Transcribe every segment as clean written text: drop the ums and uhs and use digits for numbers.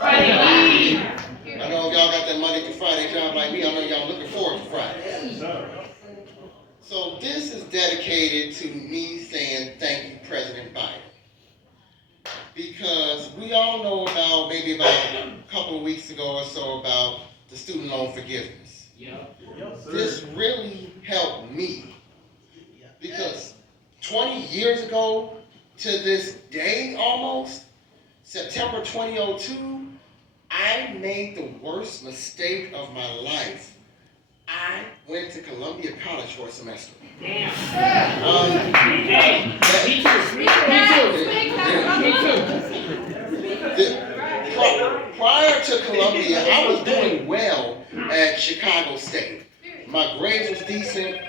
Friday Eve. I know if y'all got that Monday through Friday job like me, I know y'all looking forward to Friday. So this is dedicated to me saying thank you, President Biden. Because we all know about, maybe about a couple of weeks ago or so, about the student loan forgiveness. This really helped me. Because 20 years ago, to this day almost, September 2002, I made the worst mistake of my life. I went to Columbia College for a semester. Damn. Me too. Prior to Columbia, I was doing well at Chicago State. My grades was decent.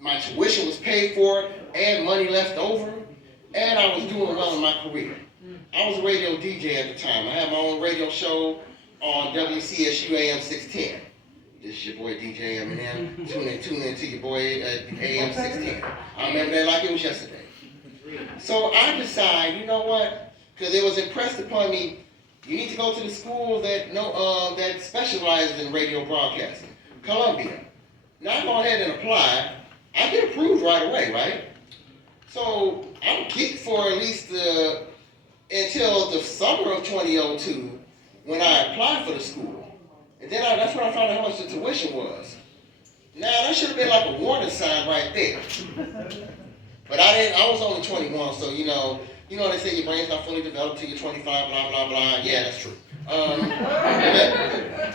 My tuition was paid for, and money left over, and I was doing well in my career. I was a radio DJ at the time. I had my own radio show on WCSU AM 610. This is your boy DJ Eminem. Tune in to your boy at AM 610. I remember that like it was yesterday. So I decided, you know what? Because it was impressed upon me, you need to go to the school that specializes in radio broadcasting, Columbia. Now I go ahead and apply. I get approved right away, right? So I'm geeked for at least until the summer of 2002 when I applied for the school. And then that's when I found out how much the tuition was. Now that should have been like a warning sign right there. But I was only 21, so you know they say your brain's not fully developed till you're 25, blah, blah, blah. Yeah, that's true.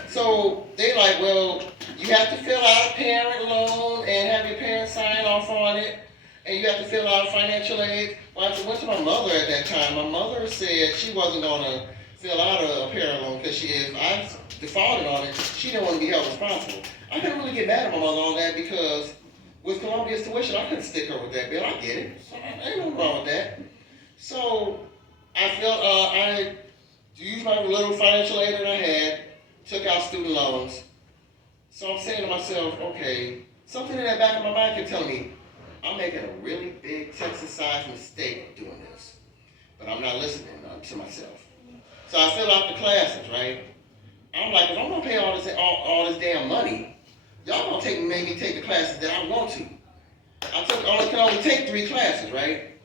So they like, well, you have to fill out a parent loan and have your parents sign off on it. And you have to fill out financial aid. Well, I went to my mother at that time. My mother said she wasn't going to fill out a parent loan because if I defaulted on it, she didn't want to be held responsible. I couldn't really get mad at my mother on that because with Columbia's tuition, I couldn't stick her with that bill. I get it. So ain't nothing wrong with that. So I felt I used my little financial aid that I had, took out student loans. So I'm saying to myself, okay, something in that back of my mind kept telling me, I'm making a really big Texas-sized mistake doing this. But I'm not listening to myself. So I fill out the classes, right? I'm like, if I'm gonna pay all this damn money, y'all gonna make me take the classes that I want to. I can only take 3 classes, right?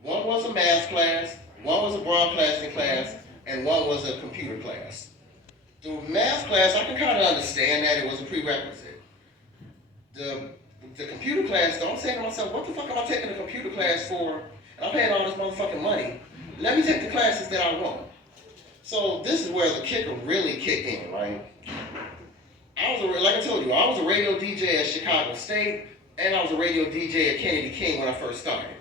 One was a math class, one was a broadcasting class, and one was a computer class. The math class, I can kind of understand that it was a prerequisite. The computer class, though, I'm saying to myself, what the fuck am I taking a computer class for? And I'm paying all this motherfucking money. Let me take the classes that I want. So this is where the kicker really kicked in, right? Like I told you, I was a radio DJ at Chicago State, and I was a radio DJ at Kennedy King when I first started.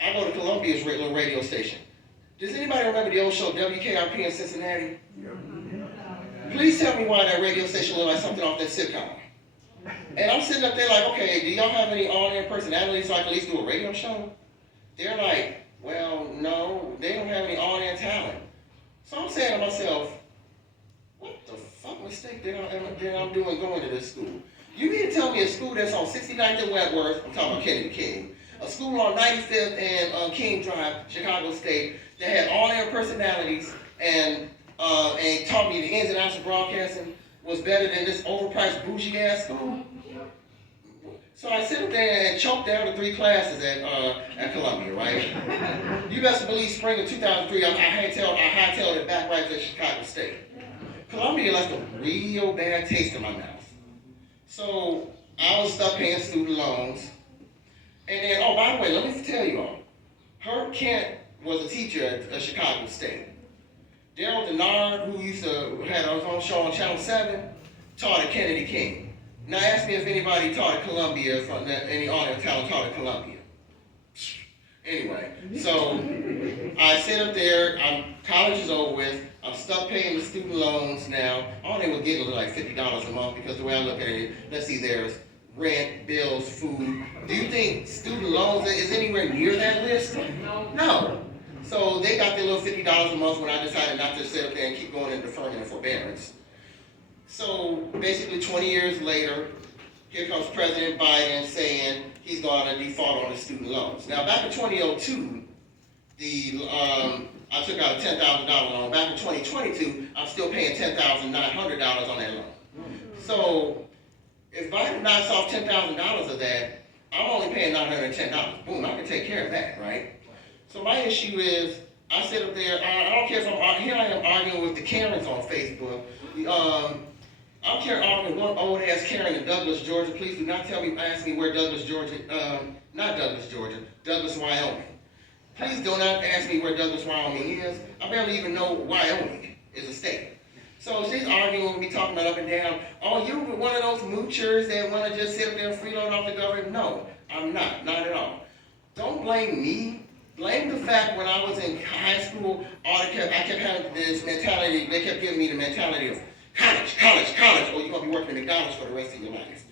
I go to Columbia's little radio station. Does anybody remember the old show WKRP in Cincinnati? Please tell me why that radio station looked like something off that sitcom. And I'm sitting up there like, okay, do y'all have any on-air personalities so I can at least do a radio show? They're like, well, no, they don't have any on-air talent. So I'm saying to myself, what the fuck mistake did I'm doing going to this school? You mean to tell me a school that's on 69th and Wentworth, I'm talking about Kennedy King, a school on 95th and King Drive, Chicago State, that had on-air personalities and taught me the ins and outs of broadcasting was better than this overpriced bougie ass school? So I sit up there and choked down the 3 classes at Columbia, right? You best believe spring of 2003, I hightailed it back right to Chicago State. Columbia left a real bad taste in my mouth. So I was stuck paying student loans. And then, oh, by the way, let me tell you all, Herb Kent was a teacher at Chicago State. Daryl Denard, who had his own show on Channel 7, taught at Kennedy King. Now ask me if anybody taught at Columbia, any on-air talent taught at Columbia. Anyway, so I sit up there, college is over with, I'm stuck paying the student loans now. I only was getting like $50 a month because the way I look at it, let's see, there's rent, bills, food. Do you think student loans is anywhere near that list? No. So they got their little $50 a month when I decided not to sit up there and keep going in deferment and forbearance. So basically 20 years later, here comes President Biden saying he's going to default on his student loans. Now back in 2002, I took out a $10,000 loan. Back in 2022, I'm still paying $10,900 on that loan. So if Biden knocks off $10,000 of that, I'm only paying $910. Boom, I can take care of that, right? So my issue is, I sit up there, I don't care if here I am arguing with the Karens on Facebook. I'm arguing one old ass Karen in Douglas, Georgia. Please do not ask me where Douglas, Georgia, not Douglas, Georgia, Douglas, Wyoming. Please do not ask me where Douglas, Wyoming is. I barely even know Wyoming is a state. So she's arguing with me, talking about up and down. Oh, you're one of those moochers that want to just sit up there and freeload off the government? No, I'm not at all. Don't blame me. Blame the fact when I was in high school, I kept having this mentality, they kept giving me the mentality of college, or you're going to be working at McDonald's for the rest of your life.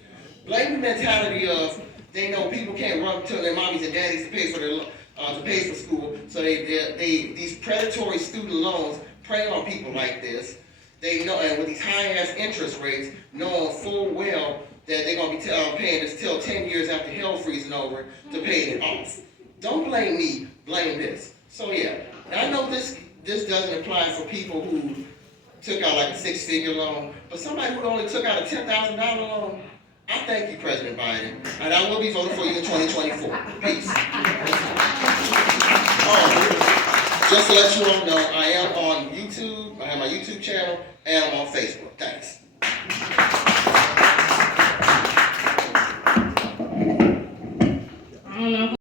Blame the mentality of, they know people can't run to their mommies and daddies to pay for school, so these predatory student loans prey on people like this. They know, and with these high-ass interest rates, knowing full well that they're going to be paying this till 10 years after hell freezing over to pay it off. Don't blame me, blame this. So yeah, and I know this doesn't apply for people who took out like a 6-figure loan, but somebody who only took out a $10,000 loan, I thank you, President Biden, and I will be voting for you in 2024. Peace. Just to let you all know, I am on YouTube, I have my YouTube channel, and I'm on Facebook. Thanks.